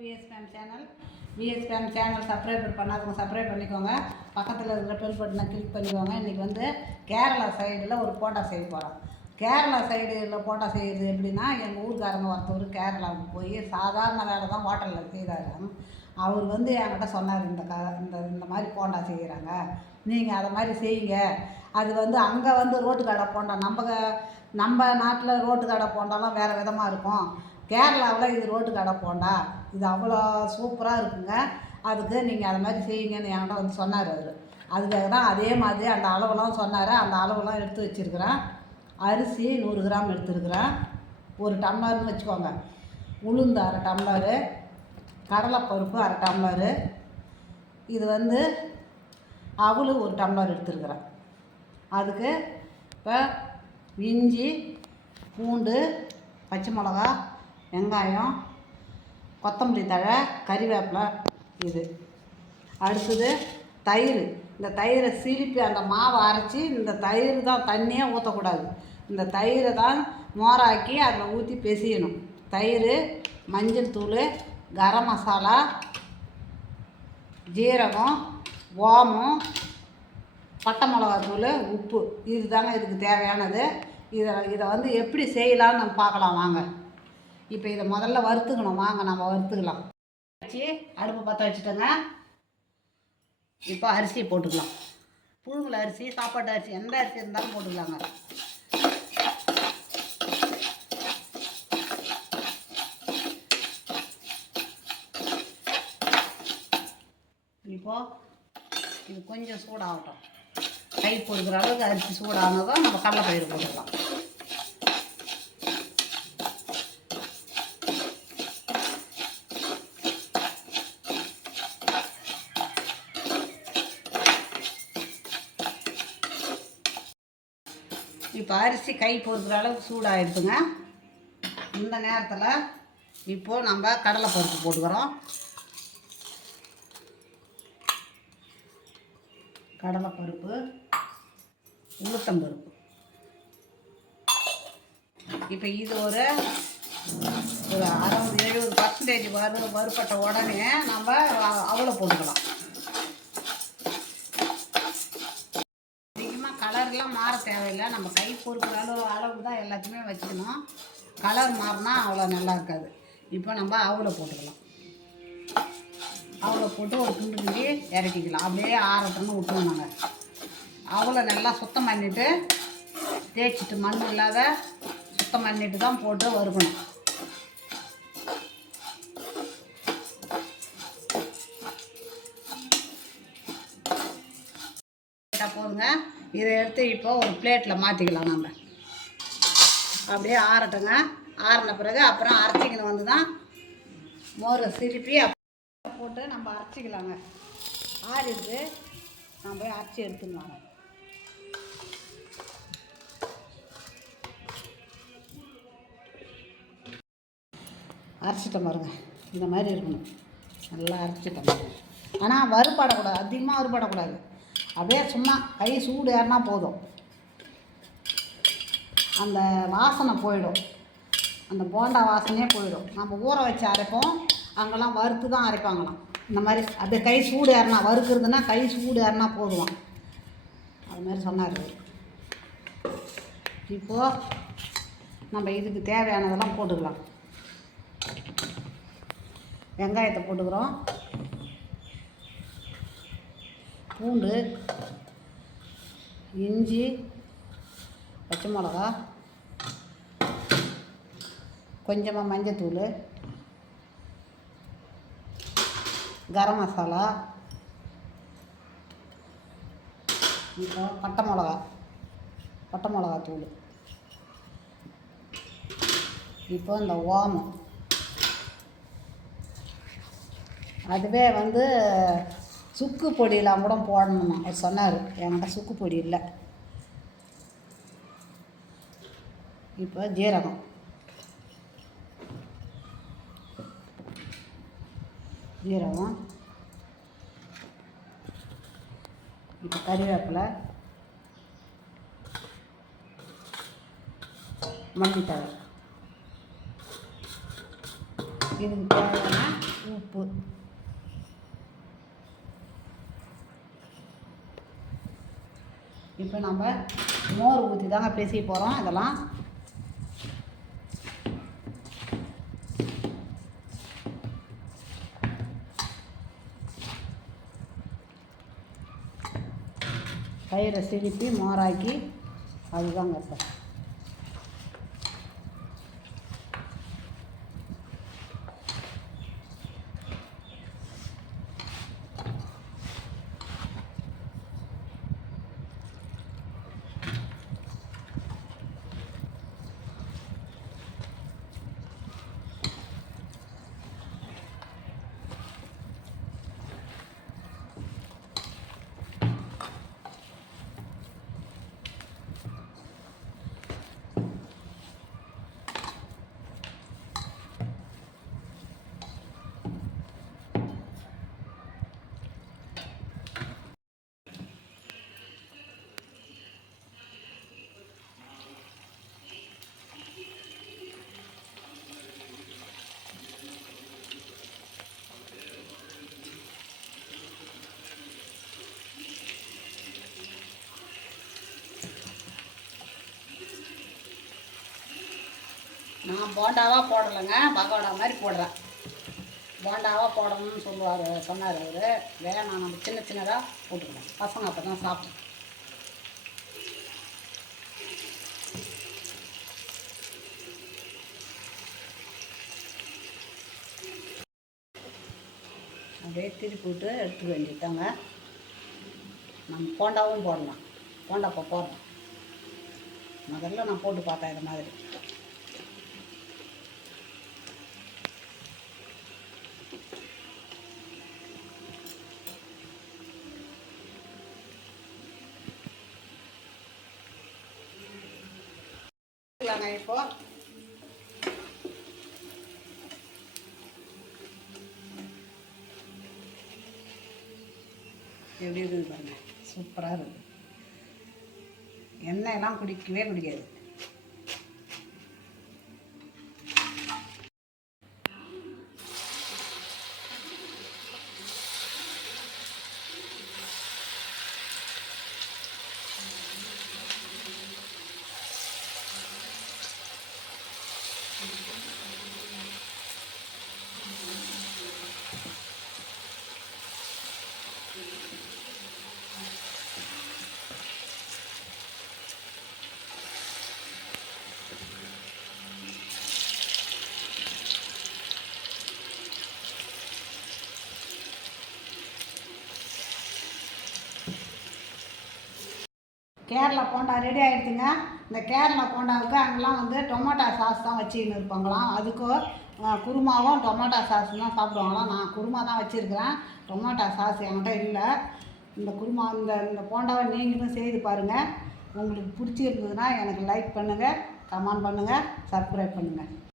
விஎஸ்பிஎம் channel subscribe பண்ணாதவங்க subscribe பண்ணிக்கோங்க. பக்கத்தில் இருக்கிற பெல் பட்டனை கிளிக் பண்ணிக்கோங்க. இன்றைக்கி வந்து கேரளா சைடில் ஒரு போண்டா செய்ய போகிறோம். கேரளா சைடில் போண்டா செய்கிறது எப்படின்னா, எங்கள் ஊருக்காரங்க ஒருத்தவர் கேரளாவுக்கு போய் சாதாரண வேலை தான் ஹோட்டலில் செய்கிறாரு. அவர் வந்து என்கிட்ட சொன்னார், இந்த மாதிரி போண்டா செய்கிறாங்க, நீங்கள் அதை மாதிரி செய்யுங்க. அது வந்து அங்கே வந்து ரோட்டு கடை போண்டா, நம்ம நாட்டில் ரோட்டு கடை போண்டாலாம் வேறு விதமாக இருக்கும். கேரளாவில் இது ரோட்டு கடை போண்டா, இது அவ்வளோ சூப்பராக இருக்குங்க. அதுக்கு நீங்கள் அது மாதிரி செய்யுங்கன்னு என்கிட்ட வந்து சொன்னார் அவர். அதுக்காக தான் அதே மாதிரி அந்த அளவெல்லாம் சொன்னார். அந்த அளவெல்லாம் எடுத்து வச்சுருக்கிறேன். அரிசி 100 கிராம் எடுத்துருக்குறேன். ஒரு டம்ளர்னு வச்சுக்கோங்க. உளுந்து அரை டம்ளரு, கடலைப்பருப்பு அரை டம்ளரு, இது வந்து அவல் ஒரு டம்ளர் எடுத்துருக்குறேன். அதுக்கு இப்போ இஞ்சி, பூண்டு, பச்சை மிளகா, வெங்காயம், கொத்தமல்லி தழை, கறிவேப்பிலை, இது அடுத்தது தயிர். இந்த தயிரை சிரிப்பி அந்த மாவை அரைச்சி, இந்த தயிர் தான், தண்ணியே ஊற்றக்கூடாது. இந்த தயிரை தான் மோராக்கி அதில் ஊற்றி பிசையணும். தயிர், மஞ்சள் தூள், கரம் மசாலா, ஜீரகம், ஓமம், பட்டை மிளகாத்தூள், உப்பு, இது தாங்க இதுக்கு தேவையானது. இதை வந்து எப்படி செய்யலான்னு நம்ம பார்க்கலாம் வாங்க. இப்போ இதை முதல்ல வறுத்துக்கணும். வாங்க நம்ம வறுத்துக்கலாம். வச்சு அடுப்பு பற்ற வச்சுட்டோங்க. இப்போ அரிசி போட்டுக்கலாம். புழுங்கல் அரிசி, சாப்பாட்டு அரிசி, எந்த அரிசி இருந்தாலும் போட்டுக்கலாங்க. இப்போது இது கொஞ்சம் சூடாகட்டும். கை பொறுக்கிற அளவுக்கு அரிசி சூடானதும் நம்ம கடலைப்பயிறு போட்டுக்கலாம். இப்போ அரிசி கை பொறுக்கிற அளவுக்கு சூடாகிடுதுங்க. இந்த நேரத்தில் இப்போது நம்ம கடலைப்பருப்பு போட்டுக்கிறோம். கடலைப்பருப்பு, உளுத்தம்பருப்பு. இப்போ இது ஒரு 60-70% வறுப்பட்ட உடனே நம்ம அவலை போட்டுக்கலாம். அதிகமாக கலர்லாம் மாற தேவையில்லை. நம்ம கை பொறுக்கிற அளவுக்கு தான் எல்லாத்தையுமே வச்சுக்கணும். கலர் மாறினா அவ்வளோ நல்லா இருக்காது. இப்போ நம்ம அவலை போட்டுக்கலாம். அவலை போட்டு ஒரு துண்டு கிண்டி இறக்கிக்கலாம். அப்படியே ஆறட்டுன்னு விட்டுருவோம். நாங்கள் அவலை நல்லா சுத்தம் பண்ணிவிட்டு, தேய்ச்சிட்டு, மண் இல்லாத சுத்தம் பண்ணிட்டு தான் போட்டு வறுக்கணும். போதுங்க. இதை எடுத்து இப்போ ஒரு பிளேட்டில் மாற்றிக்கலாம். நம்ம அப்படியே ஆறட்டுங்க. ஆறின பிறகு அப்புறம் அரைச்சிக்கணும். வந்து தான் மோரை சிரிப்பி போட்டு நம்ம அரைச்சிக்கலாங்க. ஆறிடுது, நம்ம போய் அரைச்சி எடுத்துக்கலாங்க. அரைச்சிட்டோம் பாருங்க. இந்த மாதிரி இருக்கணும். நல்லா அரைச்சிட்டோம் பாருங்க. ஆனால் வறுபடக்கூடாது, அதிகமாக வறுபடக்கூடாது. அப்படியே சும்மா கை சூடு ஏறினா போதும். அந்த வாசனை போயிடும். அந்த போண்டா வாசனையே போயிடும். நம்ம ஊற வச்சு அரைப்போம், அங்கெல்லாம் வறுத்து தான் அரைப்பாங்களாம். இந்த மாதிரி அப்படியே கை சூடு ஏறினா, வறுக்கிறதுனா கை சூடு ஏறினா போதுவான். அது மாதிரி சொன்னார். இப்போது நம்ம இதுக்கு தேவையானதெல்லாம் போட்டுக்கலாம். வெங்காயத்தை போட்டுக்கிறோம். பூண்டு, இஞ்சி, பச்சை மிளகா, கொஞ்சமாக மஞ்சத்தூள், கரம் மசாலா, இப்போ பட்டை மிளகாத்தூள், இப்போ இந்த ஓமம். அதுவே வந்து சுக்கு பொடியெலாம் கூட போடணுமா அவர் சொன்னார். என்கிட்ட சுக்கு பொடி இல்லை. இப்போ ஜீரகம், இப்போ கறிவேப்பிலை, மல்லித்தழை, இதுக்கு தேவையான உப்பு. இப்போ நம்ம மோர் ஊற்றி தாங்க பேசி போகிறோம். இதெல்லாம் தயிரை சிரிப்பி மோராக்கி அதுதாங்க இப்போ. நான் போண்டாவாக போடலைங்க, பகோடா மாதிரி போடுறேன். போண்டாவாக போடணும்னு சொன்னார் அவர். வேணாம், நம்ம சின்ன சின்னதாக போட்டுக்கலாம், பசங்க அப்போ தான் சாப்பிடும். அப்படியே திருப்பி விட்டு எடுத்துக்க வேண்டியதாங்க. நம்ம போண்டாவும் போடலாம். போண்டா இப்போ போடுறோம். முதல்ல நான் போட்டு பார்த்தேன் இது மாதிரி. இப்போ எப்படி இருக்குது பாருங்க, சூப்பராக இருக்குது. எண்ணெயெல்லாம் குடிக்கவே குடிக்காது. கேரளா போண்டா ரெடி ஆகிடுச்சுங்க. இந்த கேரளா போண்டாவுக்கு அங்கெல்லாம் வந்து டொமேட்டோ சாஸ் தான் வச்சுக்கின்னு இருப்பாங்களாம். அதுக்கு குருமாவும் டொமேட்டோ சாஸ் தான் சாப்பிடுவாங்களாம். நான் குருமா தான் வச்சுருக்கிறேன், டொமேட்டோ சாஸ் என்கிட்ட இல்லை. இந்த குருமா இந்த போண்டாவை நீங்களும் செய்து பாருங்கள். உங்களுக்கு பிடிச்சிருந்ததுன்னா எனக்கு லைக் பண்ணுங்கள், கமெண்ட் பண்ணுங்கள், சப்ஸ்கிரைப் பண்ணுங்கள்.